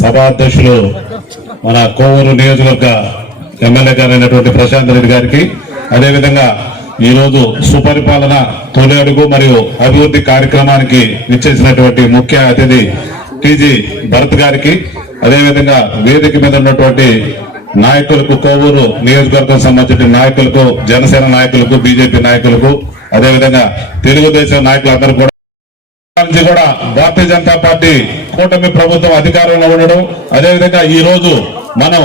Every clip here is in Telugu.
సభాధ్యక్షులు మన కోవూరు నియోజకవర్గ ఎమ్మెల్యే గారైనటువంటి ప్రశాంత్ రెడ్డి గారికి. అదేవిధంగా ఈ రోజు సుపరిపాలన తొలి అడుగు మరియు అభివృద్ధి కార్యక్రమానికి నిశ్చయించినటువంటి ముఖ్య అతిథి టీజీ భరత్ గారికి. అదేవిధంగా వేదిక మీద ఉన్నటువంటి నాయకులకు కోవూరు నియోజకవర్గం సంబంధించిన నాయకులకు జనసేన నాయకులకు బీజేపీ నాయకులకు అదేవిధంగా తెలుగుదేశం నాయకులందరూ కూడా నుంచి కూడా భారతీయ జనతా పార్టీ కూటమి ప్రభుత్వం అధికారంలో ఉండడం అదేవిధంగా ఈ రోజు మనం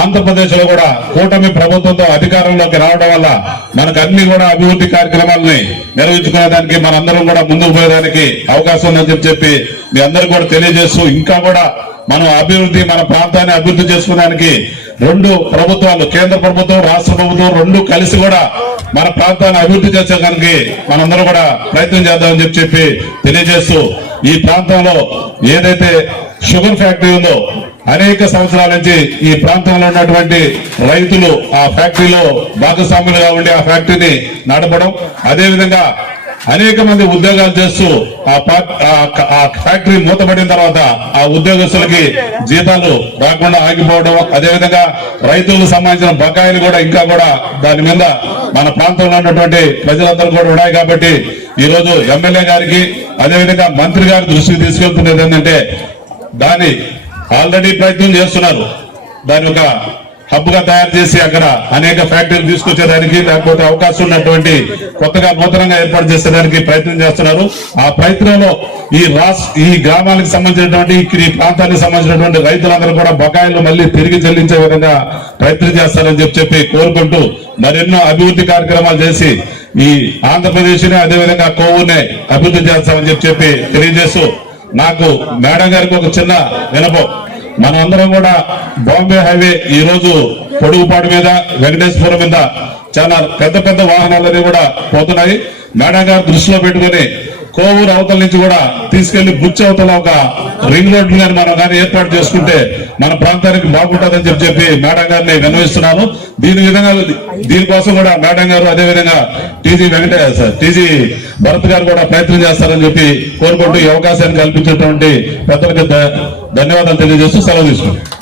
ఆంధ్రప్రదేశ్లో కూడా కూటమి ప్రభుత్వంతో అధికారంలోకి రావడం వల్ల మనకు అన్ని కూడా అభివృద్ధి కార్యక్రమాలని నిర్వహించుకునేదానికి మనందరం కూడా ముందుకు పోయేదానికి అవకాశం ఉందని చెప్పి చెప్పి మీ అందరూ కూడా తెలియజేస్తూ ఇంకా కూడా మనం అభివృద్ధి మన ప్రాంతాన్ని అభివృద్ధి చేసుకోవడానికి రెండు ప్రభుత్వాలు కేంద్ర ప్రభుత్వం రాష్ట్ర ప్రభుత్వం రెండు కలిసి కూడా మన ప్రాంతాన్ని అభివృద్ధి చేసేదానికి మనందరం కూడా ప్రయత్నం చేద్దామని చెప్పి చెప్పి తెలియజేస్తూ ఈ ప్రాంతంలో ఏదైతే షుగర్ ఫ్యాక్టరీ ఉందో అనేక సంవత్సరాల నుంచి ఈ ప్రాంతంలో ఉన్నటువంటి రైతులు ఆ ఫ్యాక్టరీలో భాగస్వాములుగా ఉండి ఆ ఫ్యాక్టరీని నడపడం అదేవిధంగా అనేక మంది ఉద్యోగాలు చేస్తూ ఆ ఆ- ఆ ఫ్యాక్టరీ మూతపడిన తర్వాత ఆ ఉద్యోగస్తులకి జీతాలు రాకుండా ఆగిపోవడం అదేవిధంగా రైతులకు సంబంధించిన బకాయిలు కూడా ఇంకా కూడా దాని మీద మన ప్రాంతంలో ఉన్నటువంటి ప్రజలందరూ కూడా ఉన్నాయి కాబట్టి ఈ రోజు ఎమ్మెల్యే గారికి అదేవిధంగా మంత్రి గారి దృష్టికి తీసుకెళ్తున్నది ఏంటంటే దాని ఆల్రెడీ ప్రయత్నం చేస్తున్నారు. దాని యొక్క హబ్గా తయారు చేసి అక్కడ అనేక ఫ్యాక్టరీలు తీసుకొచ్చేదానికి లేకపోతే అవకాశం ఉన్నటువంటి కొత్తగా నూతనంగా ఏర్పాటు చేసేదానికి ప్రయత్నం చేస్తున్నారు. ఆ ప్రయత్నంలో ఈ రాస్ ఈ గ్రామానికి సంబంధించినటువంటి ఈ ప్రాంతానికి సంబంధించినటువంటి రైతులందరూ కూడా బకాయిలు మళ్ళీ తిరిగి చెల్లించే విధంగా ప్రయత్నం చేస్తారని చెప్పి చెప్పి కోరుకుంటూ మరెన్నో అభివృద్ధి కార్యక్రమాలు చేసి ఈ ఆంధ్రప్రదేశ్ని అదేవిధంగా కోవూరునే అభివృద్ధి చేస్తామని చెప్పి చెప్పి తెలియజేస్తూ నాకు మేడం గారికి ఒక చిన్న వినపం. మనందరం అందరం కూడా బాంబే హైవే ఈ రోజు పొడుగుపాటు మీద వెంకటేశ్వరం మీద చాలా పెద్ద పెద్ద వాహనాలన్నీ కూడా పోతున్నాయి. మేడం గారు దృష్టిలో పెట్టుకొని కోవూరు అవతల నుంచి కూడా తీసుకెళ్ళి బుచ్చి అవతల ఒక రింగ్ రోడ్ కానీ మనం కానీ ఏర్పాటు చేసుకుంటే మన ప్రాంతానికి బాగుంటుందని చెప్పి చెప్పి మేడం గారిని విన్నవిస్తున్నాను దీని విధంగా దీనికోసం కూడా మేడం గారు అదేవిధంగా టీజీ వెంకటేశ్వర టీజీ భరత్ గారు కూడా ప్రయత్నం చేస్తారని చెప్పి కోరుకుంటూ ఈ అవకాశాన్ని కల్పించినటువంటి పెద్దలకు ధన్యవాదాలు తెలియజేస్తూ సెలవు తీసుకుంటాం